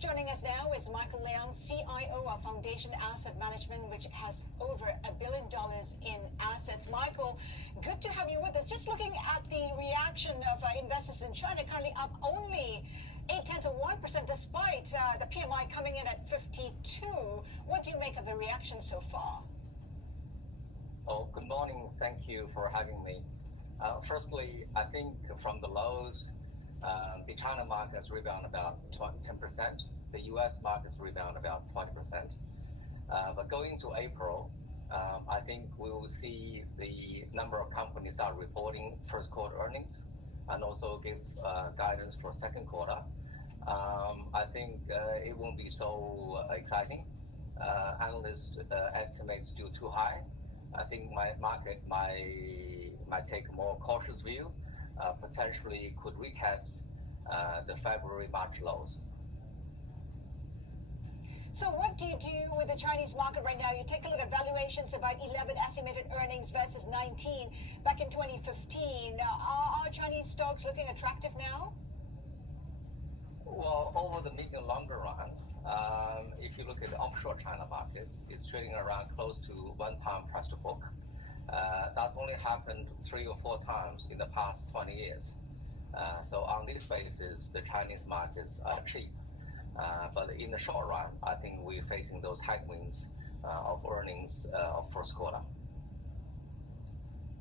Joining us now is Michael Liang, CIO of Foundation Asset Management, which has over $1 billion in assets. Michael, good to have you with us. Just looking at the reaction of investors in China, currently up only 0.8% despite the PMI coming in at 52. What do you make of the reaction so far? Oh, good morning. Thank you for having me. Firstly, I think from the lows, the China market has rebounded about 10%. The U.S. market has rebounded about 20%. But going into April, I think we will see the number of companies start reporting first quarter earnings and also give guidance for second quarter. I think it won't be so exciting. Analyst estimates still too high. I think my market might take a more cautious view, potentially could retest the February-March lows. So what do you do with the Chinese market right now? You take a look at valuations, about 11 estimated earnings versus 19 back in 2015. Are Chinese stocks looking attractive now? Well, over the medium longer run, if you look at the offshore China markets, it's trading around close to 1 time price to book. That's only happened 3 or 4 times in the past 20 years. So on this basis, the Chinese markets are cheap. But in the short run, I think we're facing those headwinds of earnings of first quarter.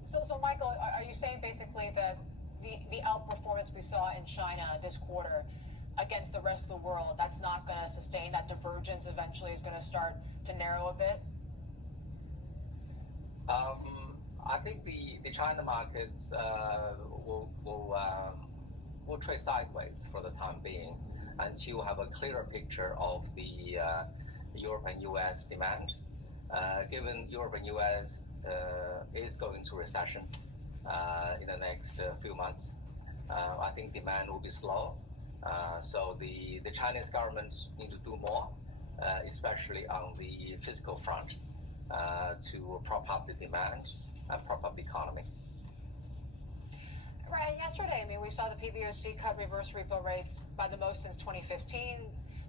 So Michael, are you saying basically that the outperformance we saw in China this quarter against the rest of the world, that's not going to sustain, that divergence eventually is going to start to narrow a bit? I think the China markets will trade sideways for the time being until we have a clearer picture of the Europe and U.S. demand. Given Europe and U.S. Is going to recession in the next few months, I think demand will be slow. So the Chinese government need to do more, especially on the fiscal front, to prop up the demand and prop up the economy. Right. Yesterday, we saw the PBOC cut reverse repo rates by the most since 2015.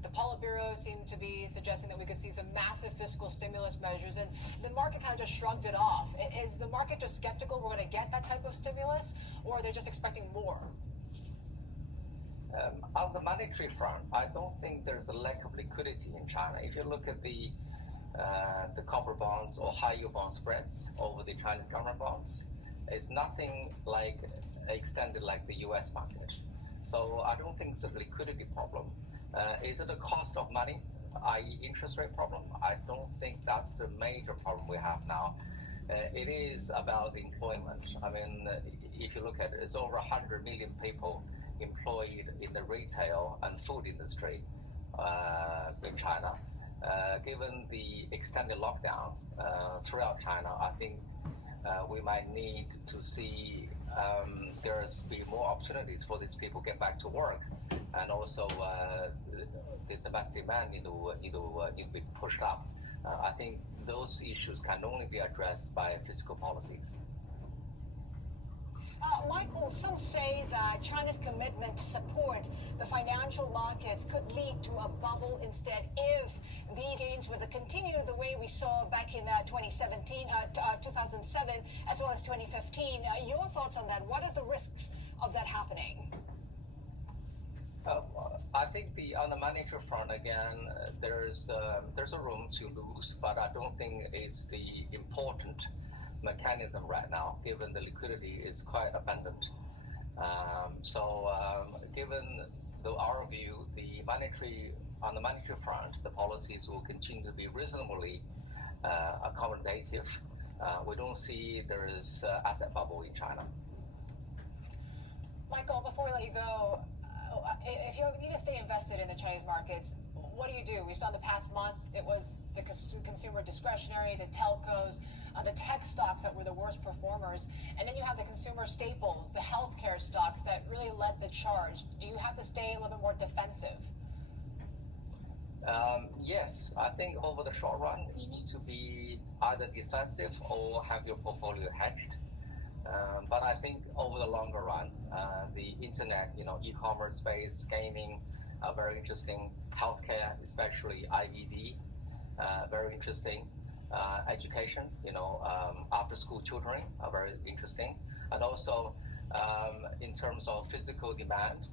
The Politburo seemed to be suggesting that we could see some massive fiscal stimulus measures, and the market kind of just shrugged it off. Is the market just skeptical we're going to get that type of stimulus, or are they just expecting more? On the monetary front, I don't think there's a lack of liquidity in China. If you look at the corporate bonds or high yield bond spreads over the Chinese government bonds, it's nothing like extended like the U.S. market. So I don't think it's a liquidity problem. Is it a cost of money, i.e. interest rate problem? I don't think that's the major problem we have now. It is about employment. If you look at it, it's over 100 million people employed in the retail and food industry in China. Given the extended lockdown throughout China, I think we might need to see there's be more opportunities for these people get back to work, and also the domestic demand need to be pushed up. I think those issues can only be addressed by fiscal policies. Michael, some say that China's commitment to support the financial markets could lead to a bubble instead if these gains were to continue the way we saw back in 2007, as well as 2015. Your thoughts on that? What are the risks of that happening? I think on the monetary front, again, there's a room to lose, but I don't think it's the important mechanism right now, given the liquidity is quite abundant. Given our view, on the monetary front, the policies will continue to be reasonably accommodative. We don't see there is asset bubble in China. Michael, before we let you go, if you need to stay invested in the Chinese markets, what do? We saw in the past month, it was the consumer discretionary, the telcos, the tech stocks that were the worst performers. And then you have the consumer staples, the healthcare stocks that really led the charge. Do you have to stay a little bit more defensive? Yes, I think over the short run, you need to be either defensive or have your portfolio hedged. But I think over the longer run, the internet, e-commerce space, gaming are very interesting. healthcare, especially IED, very interesting. Education, after-school tutoring are very interesting. And also, in terms of physical demand,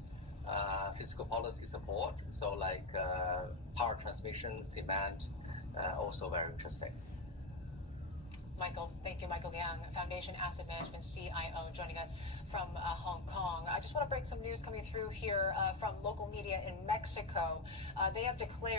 fiscal policy support, so like power transmission, cement, also very interesting. Michael, thank you. Michael Liang, Foundation Asset Management CIO, joining us from Hong Kong. I just want to break some news coming through here from local media in Mexico. They have declared